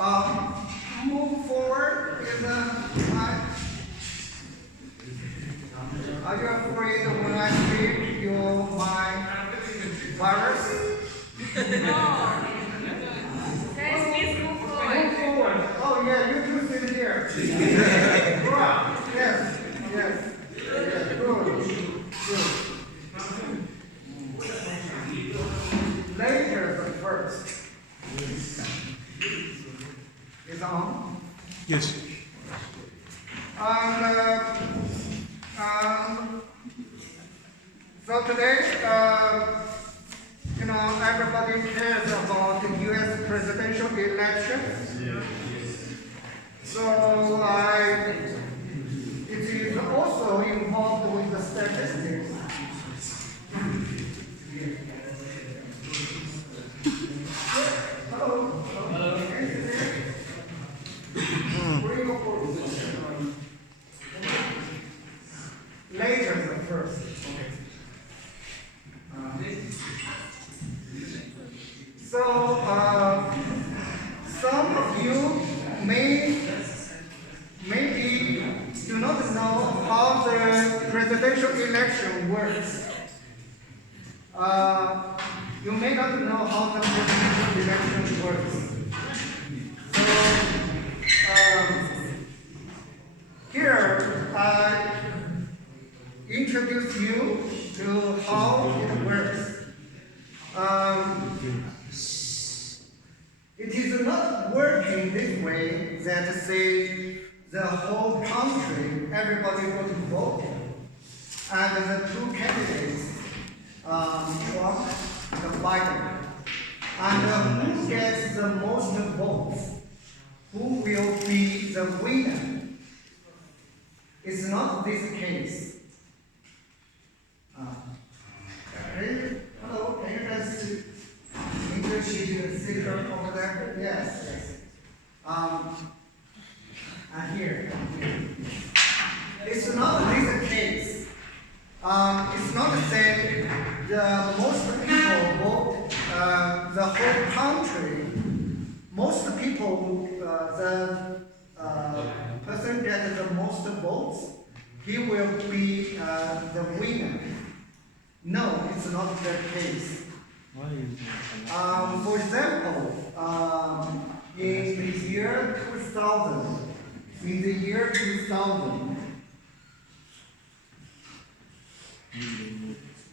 Move forward with my. Are you afraid when I speak my virus? No. Guys, please move forward. Move forward. Oh yeah, you two sit here. Go up. Yes. Yes. Yes. Good. Later but first. Is on? Yes. So today, everybody cares about the U.S. presidential election. So it is also involved with the statistics. Hello. Hello. Later the first. Some of you maybe do not know how the presidential election works. You may not know how the presidential election works. Here I introduce you to how it works. It is not working this way that say the whole country, everybody will vote, and the two candidates, Trump and Biden, and who gets the most votes, who will be the winner. It's not this case. Hello, can you guys English sit over there? Yes, yes. And here. It's not this case. It's not the same. The most people vote the whole country. Most people, the person gets the most votes, he will be the winner. No, it's not the case. For example, in the year 2000,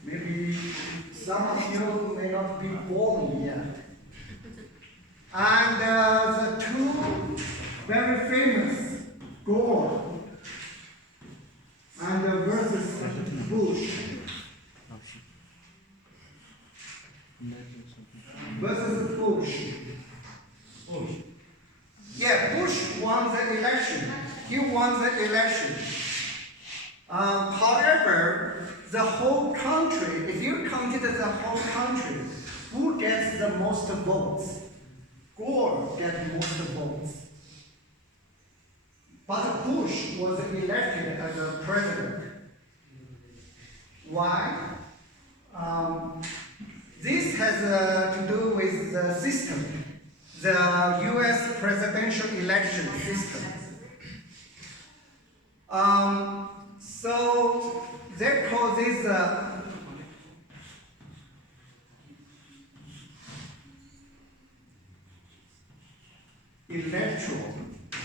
maybe some of you may not be born yet. And the two very famous, Gore and versus Bush. Versus Bush. Yeah, Bush won the election. He won the election. However, the whole country, if you consider the whole country, who gets the most votes? Gore gets most votes. But Bush was elected as a president. Why? This has to do with the system, the U.S. presidential election system. So they call this electoral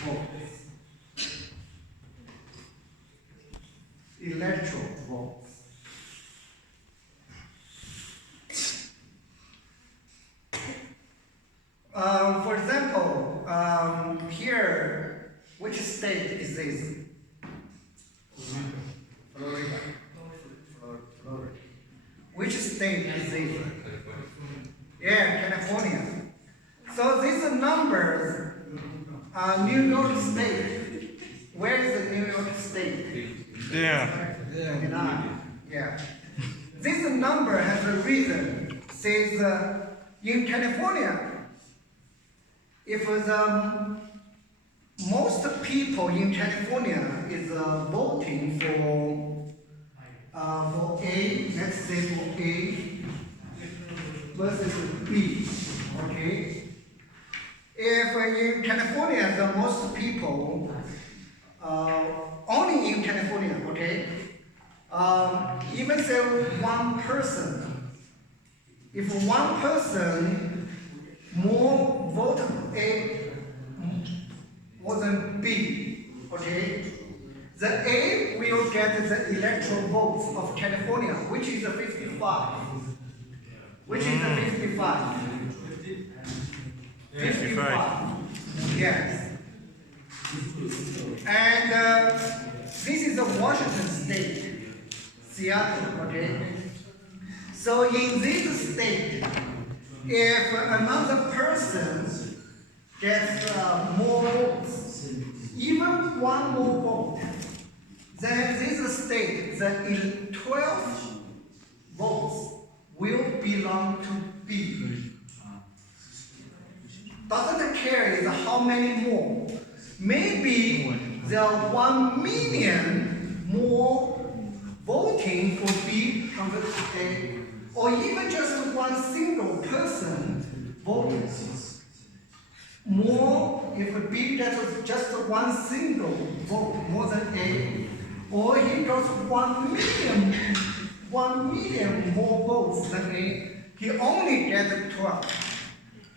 votes. Electoral votes. For example, here, which state is this? Florida. Florida. Which state is this? Yeah, California. So these numbers are New York State. Where is the New York State? Yeah. Yeah. This number has a reason. Says in California, if the most people in California is voting for A, let's say for A versus B, okay? if in California, the most people, only in California, okay? Even say one person, if one person more vote A more than B, okay? The A will get the electoral votes of California, which is the 55. Which is the 55. 55. Yes. And this is the Washington state, Seattle, okay? So in this state, if another person gets more votes, even one more vote, then this state, the 12 votes will belong to B. Doesn't care is how many more. Maybe there are 1 million more voting for B compared to A, or even just one single person voting more if B gets just one single vote more than A, or he got 1 million more votes than A, he only gets 12.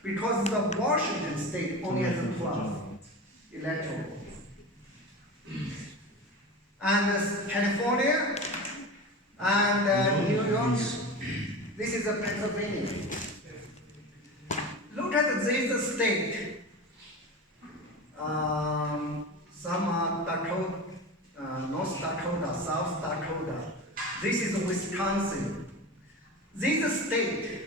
Because the Washington state only has 12 electoral votes. And California and New York, this is Pennsylvania. Look at this state. Some are Dakota, North Dakota, South Dakota. This is Wisconsin. This state,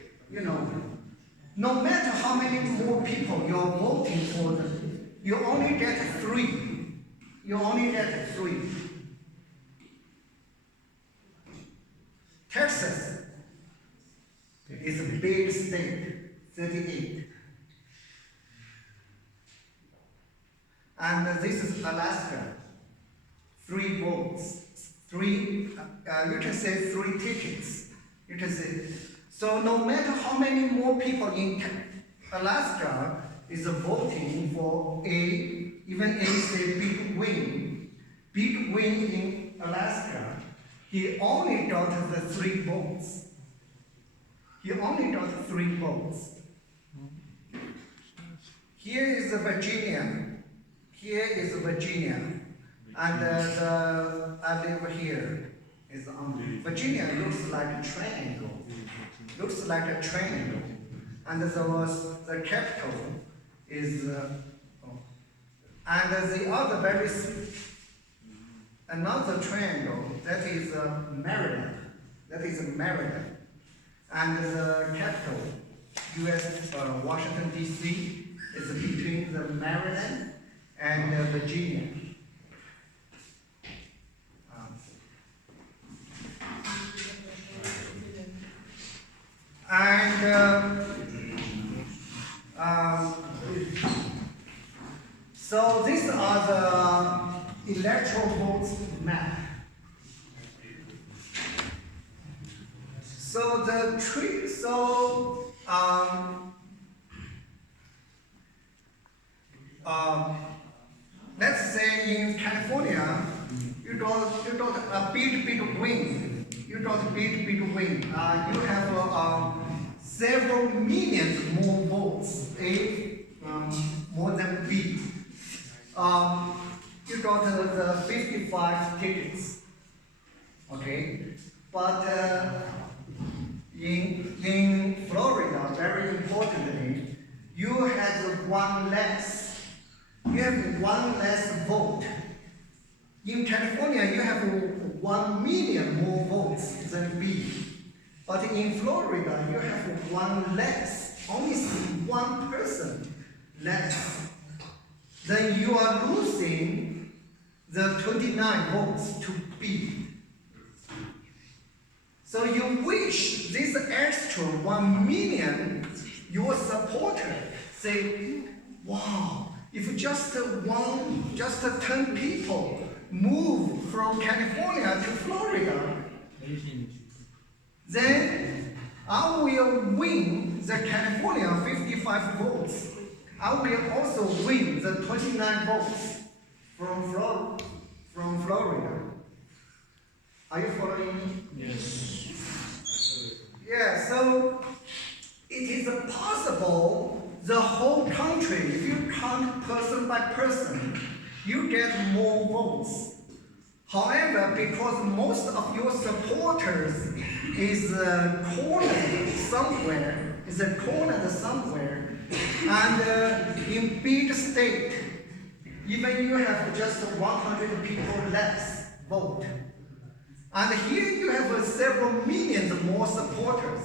no matter how many more people you're voting for them, you only get 3. You only get 3. Texas is a big state, 38. And this is Alaska, 3 votes, 3, you can say 3 tickets. You can say, so no matter how many more people in Alaska is voting for A, even A say big win in Alaska, he only got the 3 votes. He only got 3 votes. Here is Virginia. Here is Virginia. And I live here. Virginia looks like a triangle. Looks like a triangle. And the capital is, and the other another triangle, that is Maryland. That is Maryland. And the capital, U.S. Washington, D.C., is between the Maryland and Virginia. So these are the electoral votes map. So let's say in California, you got a big win. You got a big win. You have several millions more votes, more than B. You got the 55 tickets. Okay, but in Florida, very importantly, you had one less. You have one less vote. In California, you have 1 million more votes than B. But in Florida, you have one less, only one person less. Then you are losing the 29 votes to B. So you wish this extra 1 million, your supporter say, wow, if just 10 people move from California to Florida, then I will win the California 55 votes. I will also win the 29 votes from Florida. Are you following me? Yes. Yeah, so it is possible the whole country, if you count person by person, you get more votes. However, because most of your supporters is cornered somewhere, and in big state, even you have just 100 people less vote. And here you have several millions more supporters.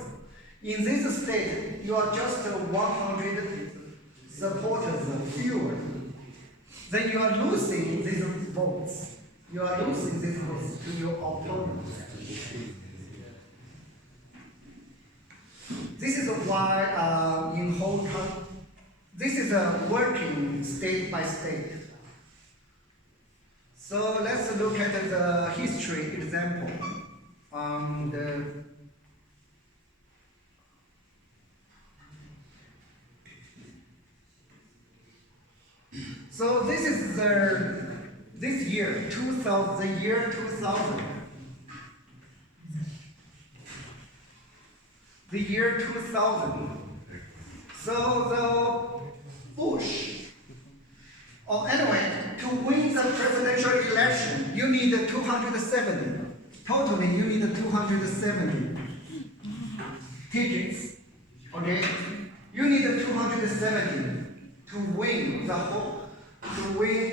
In this state, you are just 100 supporters fewer. Then you are losing these votes. You are losing these votes to your opponents. This is why in whole country, this is working state by state. So let's look at the history example. So this is this year, 2000, the year 2000. The year 2000. So the Bush, or anyway, to win the presidential election, you need 270. Totally, you need 270 tickets. Okay? You need 270 to win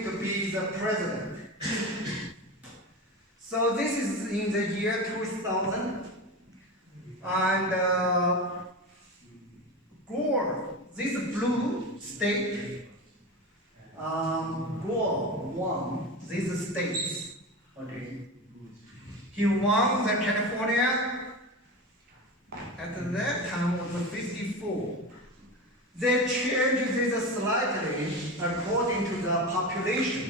to be the president. So this is in the year 2000. And Gore, this blue state, Gore won these states. Okay. He won the California. At that time was 54. They changed this slightly according to the population.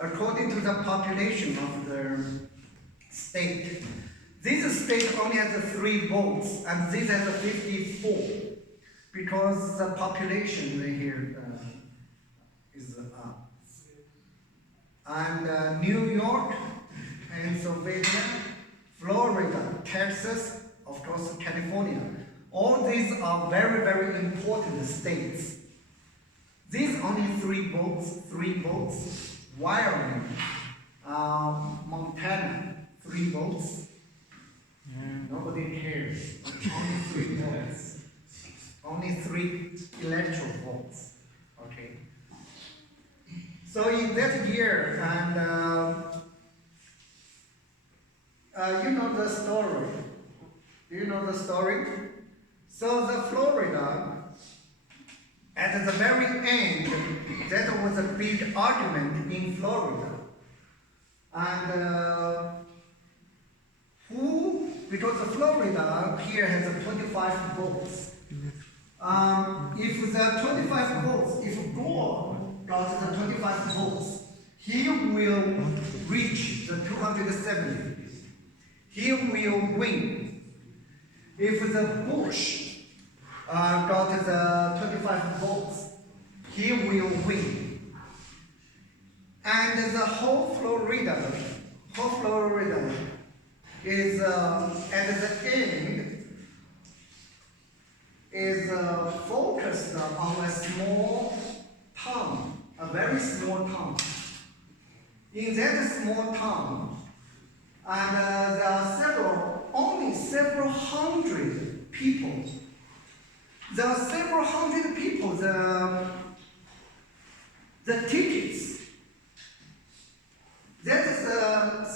According to the population of the state. This state only has 3 votes, and this has 54, because the population here is up. And New York, Pennsylvania, Florida, Texas, of course California. All these are very, very important states. These only 3 votes. Wyoming, Montana, 3 votes. Nobody cares. Only 3 votes. Only 3 electoral votes. Okay. So in that year, and you know the story. Do you know the story? So the Florida, at the very end, that was a big argument in Florida. And because Florida here has 25 votes. If the 25 votes, if Gore got the 25 votes, he will reach the 270. He will win. If the Bush got the 25 votes, he will win. And the whole Florida is at the end is focused on a small town, a very small town. In that small town, and there are only several hundred people. There are several hundred people. The tickets. That is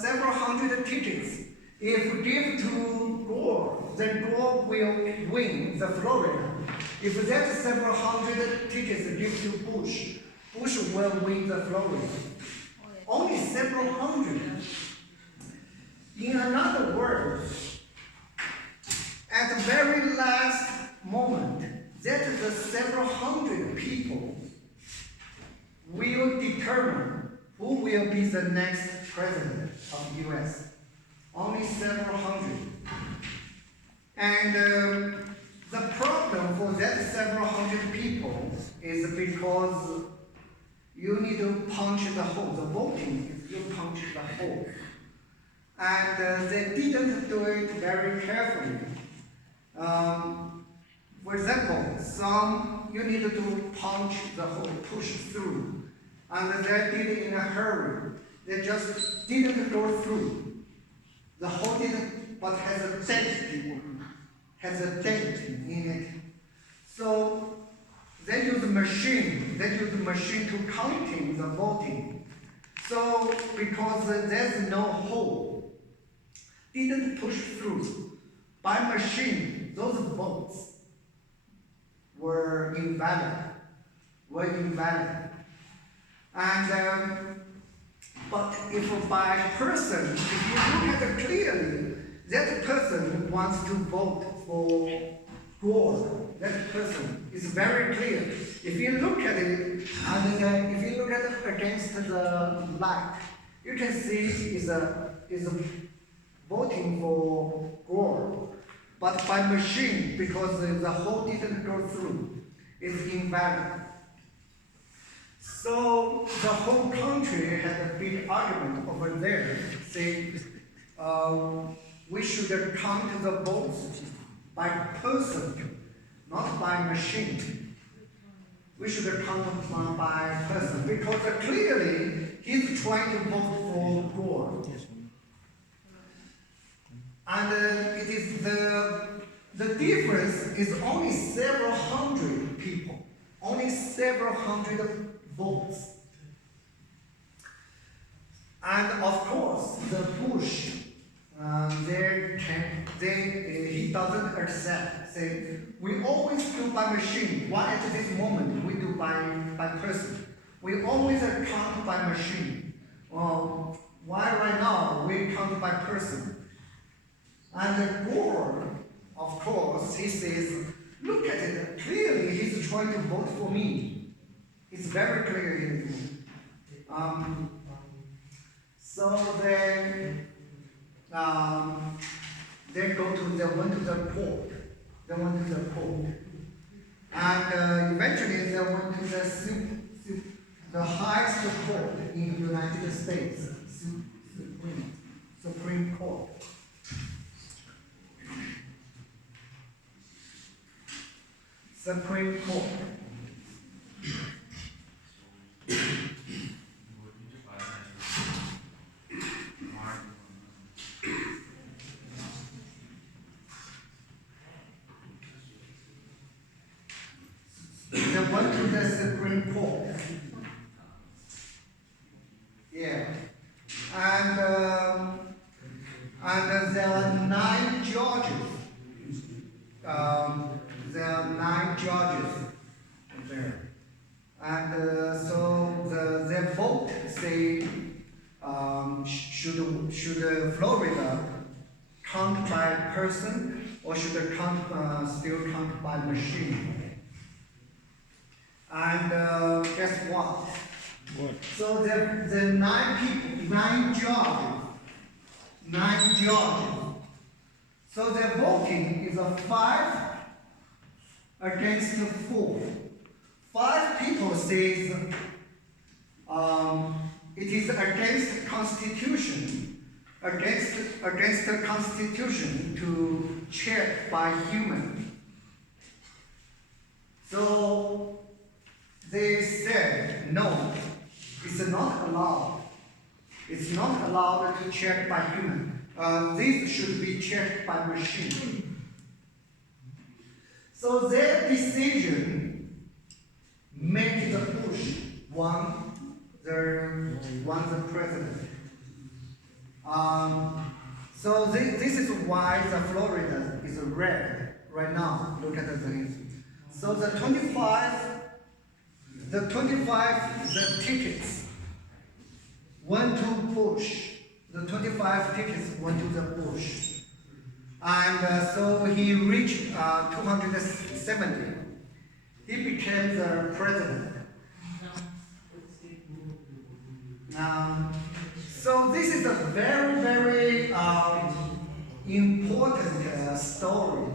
several hundred tickets. If we give to Gore, then Gore will win the Florida. If that's several hundred tickets give to Bush, Bush will win the Florida. Only several hundred. In another word, at the very last moment, that the several hundred people will determine who will be the next president of the US. Only several hundred. And The problem for that several hundred people is because you need to punch the hole. The voting is you punch the hole. And they didn't do it very carefully. For example, some you need to punch the hole, push through. And they did it in a hurry. They just didn't go through. The hole didn't, but has a dent in it. So they use a machine. They use a machine to counting the voting. So because there's no hole, didn't push through. By machine, those votes were invalid. And but if by person, if you look at it clearly, that person wants to vote for Gore. That person is very clear. If you look at it, and if you look at it against the light, you can see is voting for Gore. But by machine, because the hole didn't go through, it's invalid. So the whole country had a big argument over there, saying we should count the votes by person, not by machine. We should count them by person, because clearly he's trying to vote for Gore. And it is the difference is only several hundred people, only several hundred votes. And of course, the Bush, he doesn't accept. Say, we always do by machine. Why at this moment we do by person? We always count by machine. Why right now we count by person? And Gore, of course, he says, look at it, clearly he's trying to vote for me. It's very clear here. So then, they went to the court. And eventually they went to the highest court in the United States, Supreme Court. Supreme Court. They went to the Supreme Court. Yeah. And there are 9 judges. There are 9 judges there. And so their vote say should Florida count by person or should it still count by machine? And guess what? What? So the 9 people, 9 judges. So their voting is a 5 against 4. 5 people says it is against the Constitution, against the Constitution to check by human. So they said no, it's not allowed. It's not allowed to check by human. This should be checked by machine. So their decision made the Bush won the president. So this is why the Florida is red right now. Look at the thing. So the 25 tickets went to Bush. The 25 tickets went to the Bush. And so he reached 270. He became the president. So this is a very, very important story.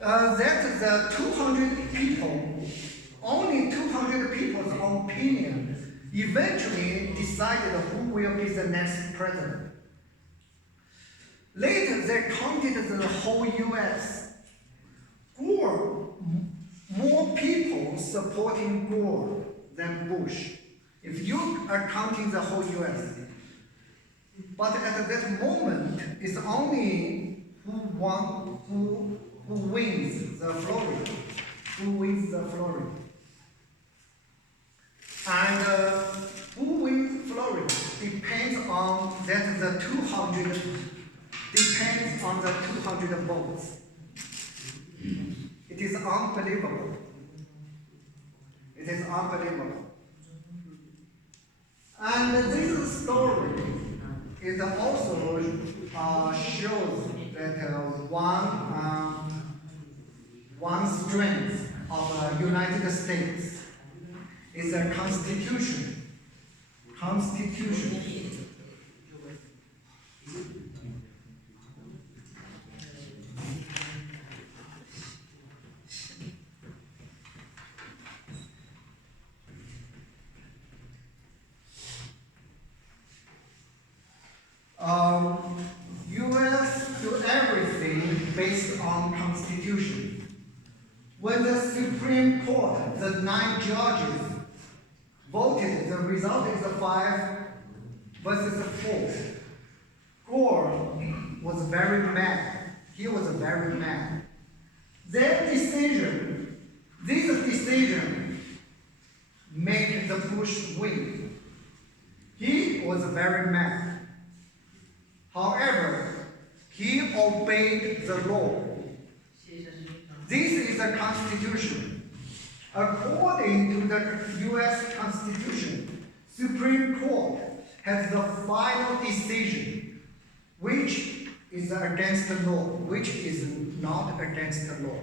that the 200 people, only 200 people's opinion eventually decided who will be the next president. Later, they counted the whole US. More people supporting Gore than Bush, if you are counting the whole US. But at that moment, it's only who wins the Florida. Who wins the Florida. And who wins Florida depends on that the 200, depends on the 200 votes. It is unbelievable. It is unbelievable. And this story it also shows that one strength of the United States is a constitution. Constitution. U.S. do everything based on Constitution. When the Supreme Court, the 9 judges, voted, the result is 5 versus 4. Gore was very mad. He was very mad. This decision, made the Bush win. He was very mad. However, he obeyed the law. This is the Constitution. According to the U.S. Constitution, Supreme Court has the final decision, which is against the law, which is not against the law.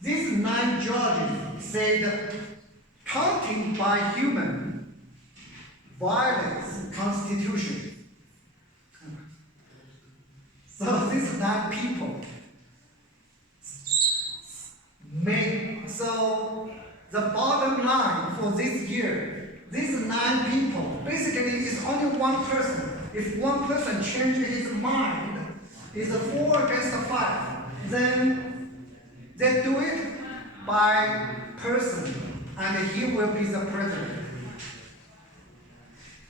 These 9 judges said counting by human violates Constitution. So these 9 people so the bottom line for this year, these 9 people, basically it's only one person. If one person changes his mind, it's 4 against 5, then they do it by person, and he will be the president.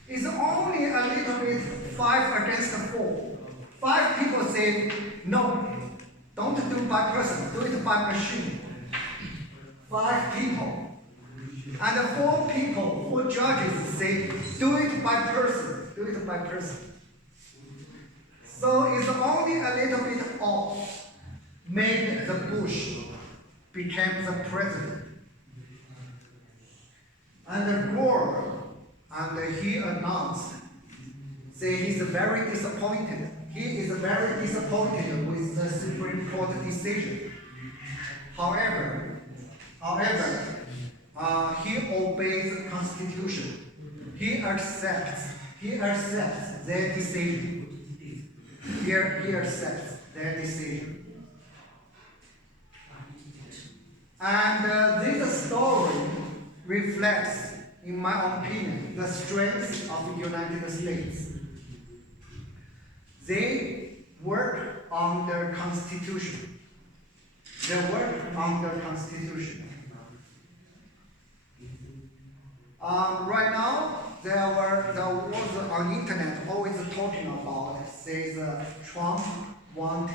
It's only a little bit 5 against 4. 5 people say, no, don't do it by person, do it by machine. 5 people. And 4 people, 4 judges say, do it by person, do it by person. So it's only a little bit off made the Bush became the president. And Gore, and he announced, say he's very disappointed. He is very disappointed with the Supreme Court decision. However, he obeys the Constitution. He accepts their decision. He accepts their decision. And this story reflects, in my opinion, the strength of the United States. They work on their Constitution. They work on their Constitution. Right now, there was on internet always talking about, says Trump won't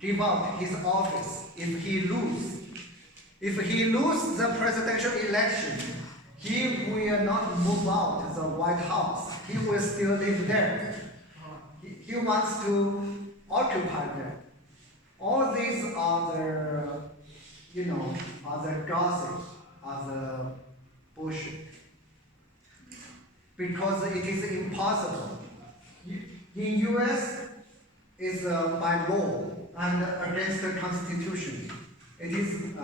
give up his office if he loses. If he loses the presidential election, he will not move out of the White House. He will still live there. He wants to occupy there. All these are the gossip, are the bullshit. Because it is impossible. In US, it's by law and against the Constitution. It is,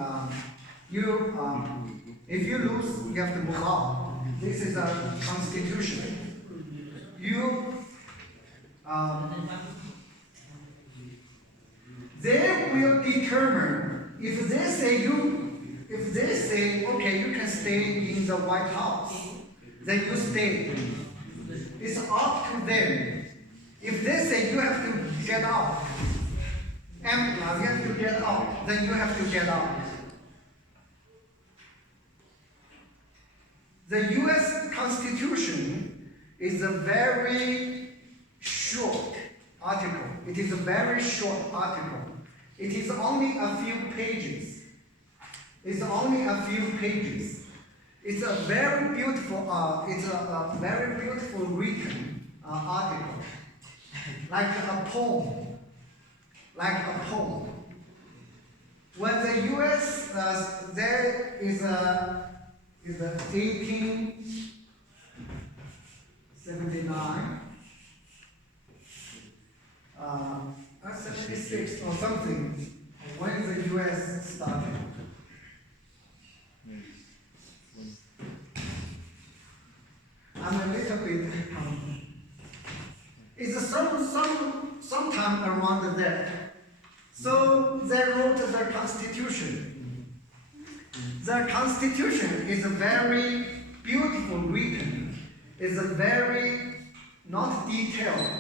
if you lose, you have to move out. This is a Constitution. they will determine if they say, okay, you can stay in the White House, then you stay. It's up to them. If they say you have to get out, and you have to get out, then you have to get out. The US Constitution is a very short article. It is a very short article. It is only a few pages. It's only a few pages. It's a very beautiful, very beautiful written article, like a poem, like a poem. When the U.S. There is a 1879, 76 or something, when the U.S. started. I'm a little bit. It's sometime around there. So they wrote the Constitution. The Constitution is a very beautiful written. It's a very not detailed.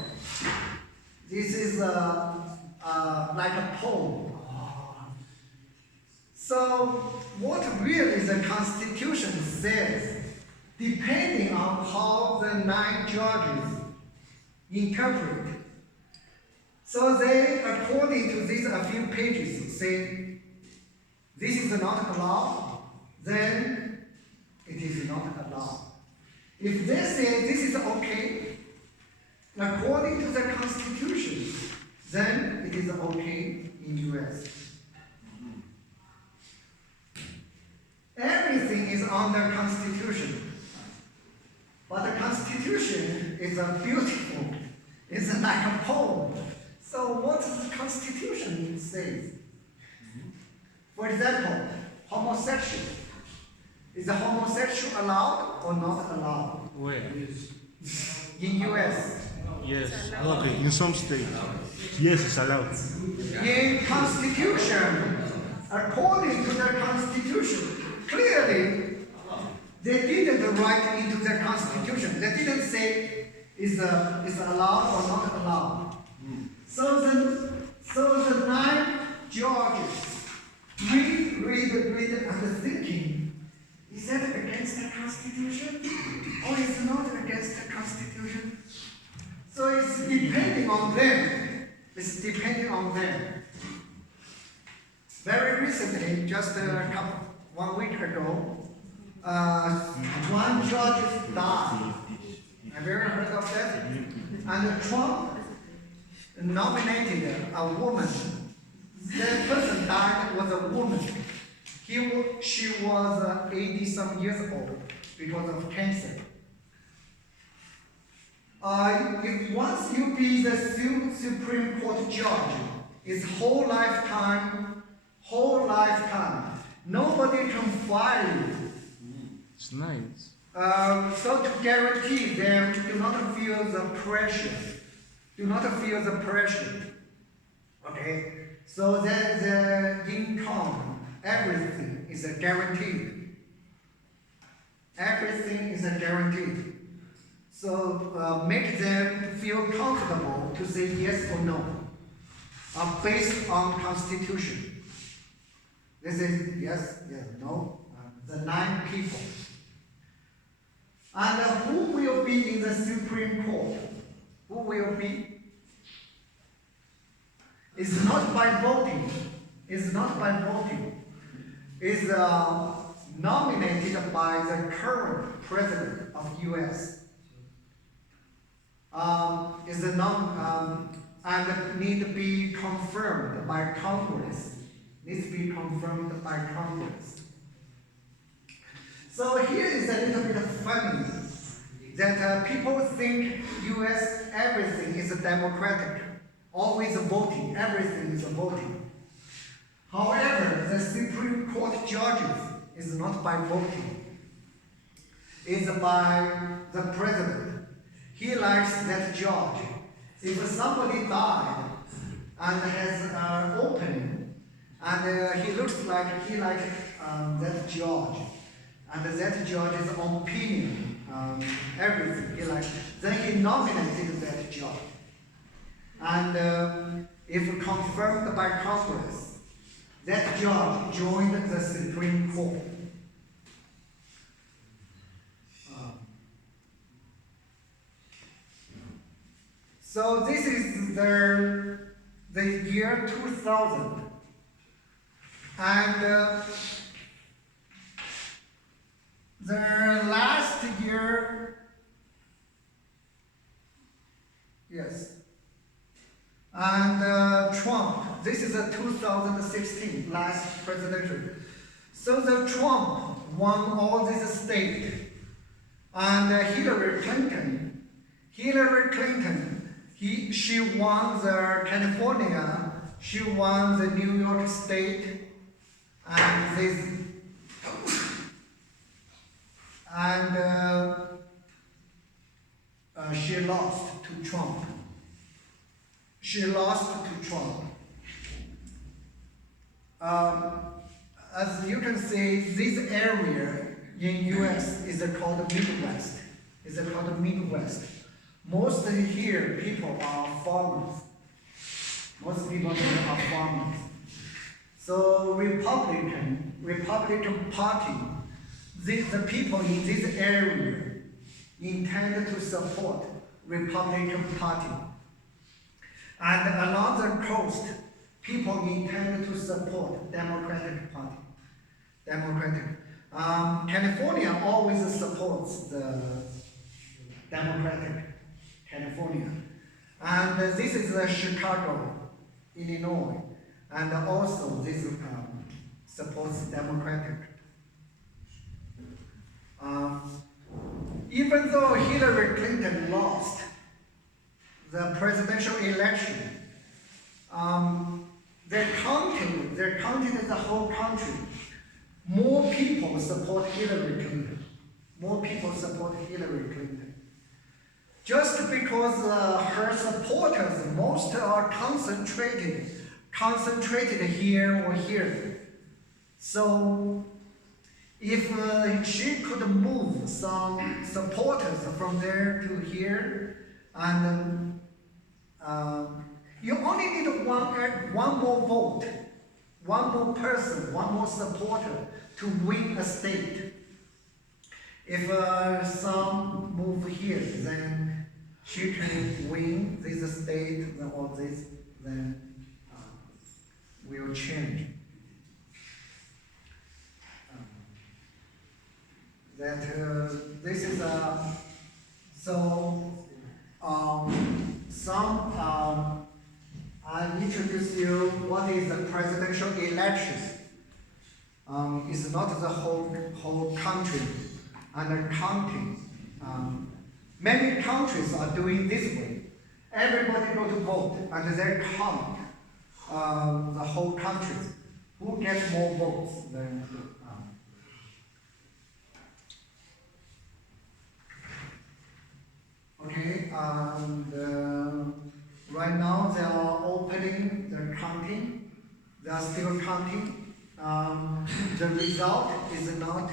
This is like a poem. So what really the Constitution says, depending on how the 9 judges interpret. So they, according to these a few pages, say this is not allowed, then it is not allowed. If they say this is okay, according to the Constitution, then it is okay in US. Everything is under Constitution. But the Constitution is a beautiful, it's like a poem. So what does the Constitution say? For example, homosexual. Is a homosexual allowed or not allowed? Where? In US. Yes. Okay, in some states. Yes, it's allowed. In Constitution, according to the Constitution, clearly they didn't write into the Constitution. They didn't say is allowed or not allowed. So the 9 judges read and thinking, is that against the Constitution or is it not against the Constitution? So it's depending on them. It's depending on them. Very recently, just 1 week ago, 1 judge died. Have you ever heard of that? And Trump nominated a woman. That person died was a woman. She was 80-some years old because of cancer. If once you be the Supreme Court judge, it's whole lifetime, nobody can fire you. It's nice. So to guarantee them, do not feel the pressure. Do not feel the pressure. Okay? So that the income, everything is guaranteed. Everything is guaranteed. So make them feel comfortable to say yes or no, based on Constitution. They say yes, no. The 9 people. And who will be in the Supreme Court? Who will be? It's not by voting. It's not by voting. It's nominated by the current president of U.S. Is and need to be confirmed by Congress. Needs to be confirmed by Congress. So here is a little bit funny that people think U.S. everything is democratic, always voting, everything is voting. However, the Supreme Court judges is not by voting. It's by the president. He likes that judge. If somebody died, and has an opening, and he looks like that George, and that George is opinion, everything. Then he nominated that George, and if confirmed by Congress, that George joined the Supreme Court. So this is the year 2000, and the last year, yes, and Trump. This is a 2016 last presidential. So the Trump won all these states, and Hillary Clinton, she won the California, she won the New York State, and this, and she lost to Trump. As you can see, this area in U.S. is called Midwest. Most here people are farmers. Most people here are farmers. So Republican Party, the people in this area intend to support Republican Party. And along the coast, people intend to support Democratic Party. California always supports the Democratic California. And this is Chicago, Illinois. And also this supports Democratic. Even though Hillary Clinton lost the presidential election, they're counting the whole country. More people support Hillary Clinton. Just because her supporters, most are concentrated here or here. So if she could move some supporters from there to here, and you only need one more vote, one more person, one more supporter to win a state. If some move here, then she can win this state or this, then will change. This is I introduce you what is the presidential election. It's not the whole country and counting. Many countries are doing this way. Everybody go to vote and they count the whole country. Who gets more votes than okay, and right now they are opening, they're counting, they are still counting. The result is not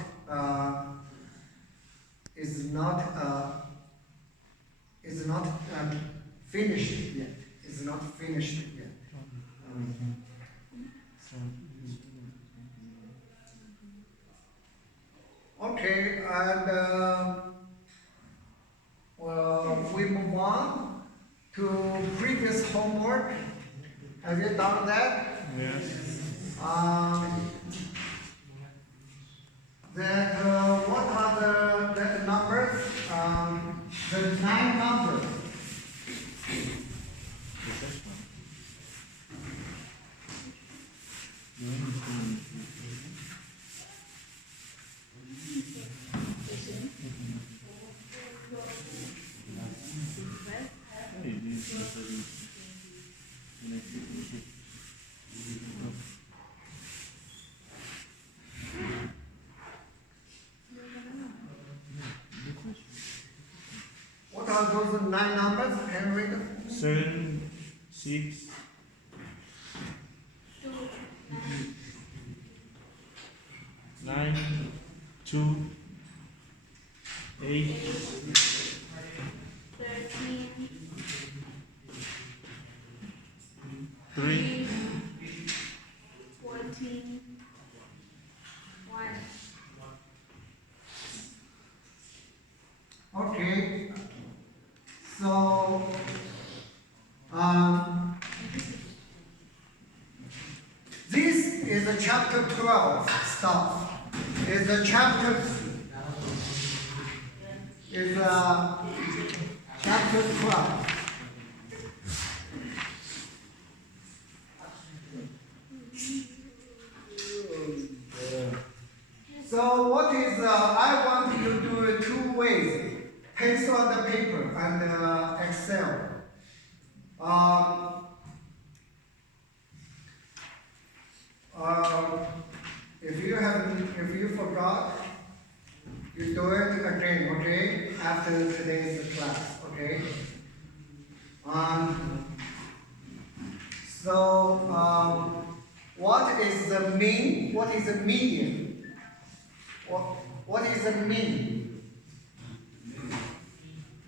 finished yet. It's not finished yet. Okay, and we move on to previous homework. Have you done that? Yes. What are the numbers? The 9 numbers. What are those 9 numbers? Can you read them? 7, 6, 8, 13, 3, 14, 1. Okay. So, um, this is a chapter 12 stuff. Is a chapter chapter 12. So what is I want you to do it two ways: pencil on the paper and Excel. Um, if you forgot, you do it again, okay? After today's class, okay? What is the mean? What is the median? What is the mean?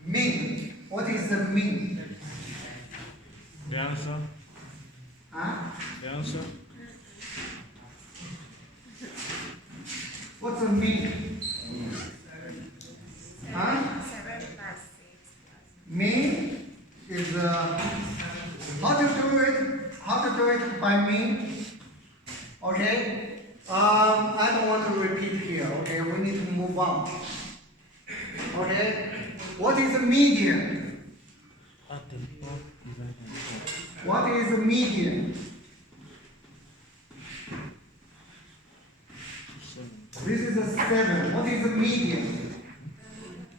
Mean. What is the mean? the answer, Huh? the answer, What's the mean? Huh? 7 plus 6 plus. Mean is how to do it? How to do it by mean? Okay. I don't want to repeat here. Okay, we need to move on. Okay. What is the median? at the top, What is the median? 7. This is a 7. What is the median?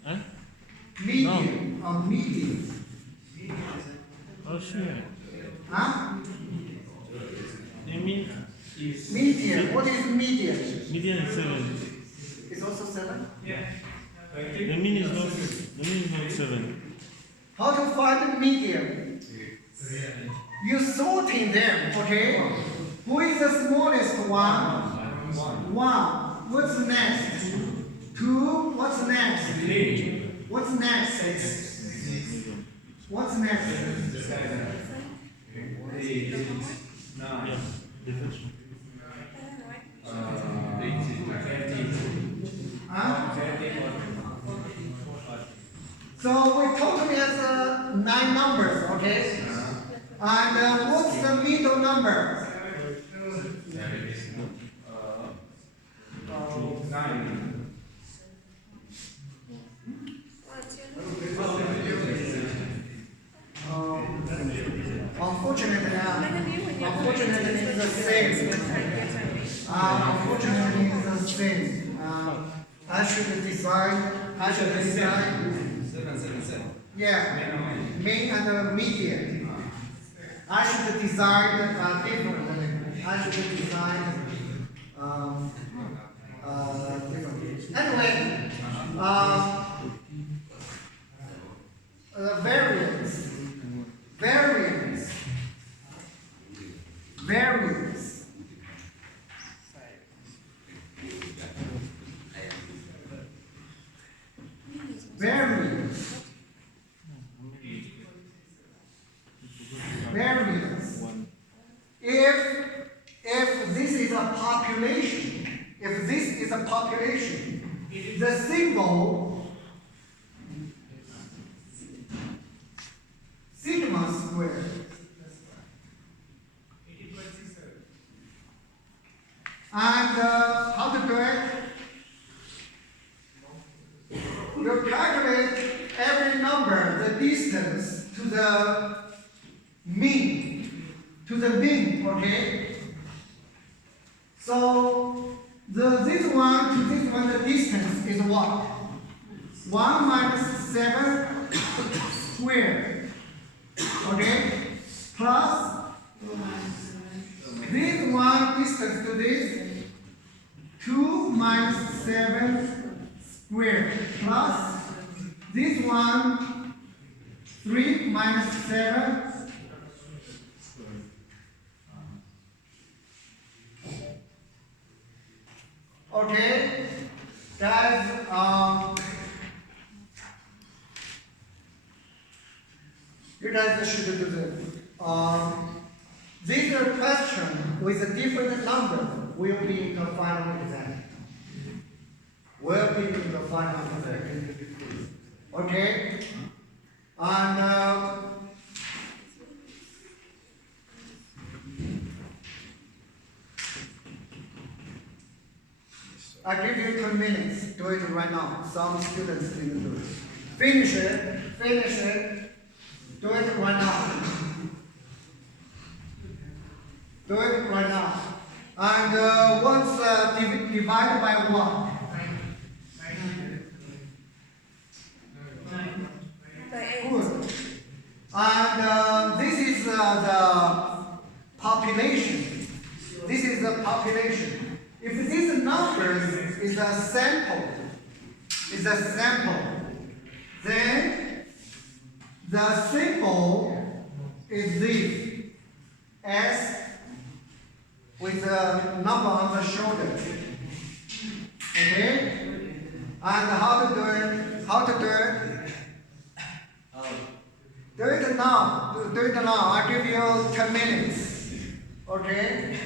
Eh? Median. Median. Oh, sure. Huh? The mean is Median. What is median? median is 7. It's also 7. The mean is not 7. How to find the median? You sorting them, okay? Who is the smallest one? 1. What's next? 2. What's next? 3, What's next? What's next? 8, 9, Yeah, the first one. 13, Huh? 14. So we totally has 9 numbers, okay? And what's the middle number? 9. Unfortunately, it's the same. Unfortunately, it's the same. I should decide. Yeah, mean and median. I should decide differently. I should decide differently. Anyway, variance. Variance. Variance. Variance. Variance. If this is a population, the symbol sigma squared. And how to do it? You calculate every number, the distance to the mean, okay? So this one to this one, the distance is what? 1 minus 7 squared, okay? Plus this one distance to this, 2 minus 7 squared, plus this one, 3 minus 7 okay, guys, You guys should do this. This question with a different number will be in the final exam. Will be in the final exam. Okay? And I give you 2 minutes. Do it right now. Some students didn't do it. Finish it. Finish it. Do it right now. Do it right now. And what's divided by 1? 38. Good. And this is the population. This is the population. If these numbers is a sample, then the symbol is this S with a number on the shoulder. Okay? And how to do it? How to do it? Do it now. Do it now. I'll give you 10 minutes. Okay?